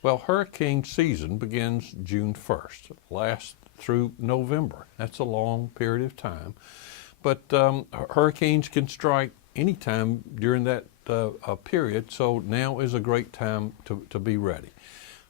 Well, hurricane season begins June 1st, lasts through November. That's a long period of time. But hurricanes can strike anytime during that period, so now is a great time to be ready.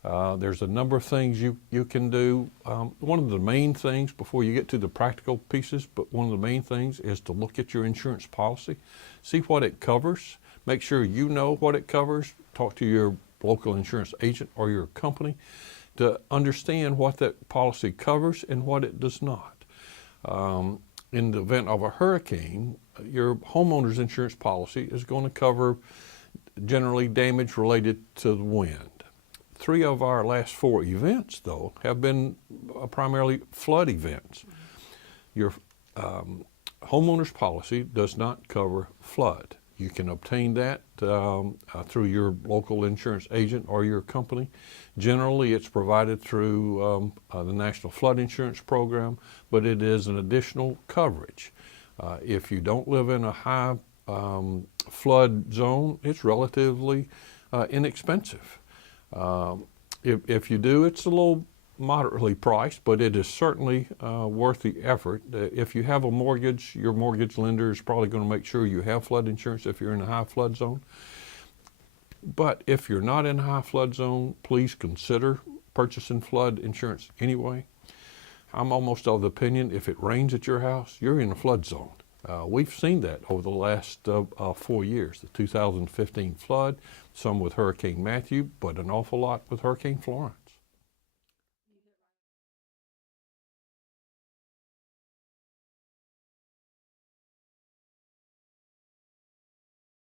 There's a number of things you can do. One of the main things, before you get to the practical pieces, but one of the main things is to look at your insurance policy, see what it covers, make sure you know what it covers, talk to your local insurance agent or your company to understand what that policy covers and what it does not. In the event of a hurricane, your homeowner's insurance policy is going to cover generally damage related to the wind. 3 of our last 4 events, though, have been primarily flood events. Your homeowner's policy does not cover flood. You can obtain that through your local insurance agent or your company. Generally, it's provided through the National Flood Insurance Program, but it is an additional coverage. If you don't live in a high flood zone, it's relatively inexpensive. If you do, it's a little moderately priced, but it is certainly worth the effort. If you have a mortgage, your mortgage lender is probably going to make sure you have flood insurance if you're in a high flood zone. But if you're not in a high flood zone, please consider purchasing flood insurance anyway. I'm almost of the opinion if it rains at your house, you're in a flood zone. We've seen that over the last 4 years. The 2015 flood, some with Hurricane Matthew, but an awful lot with Hurricane Florence.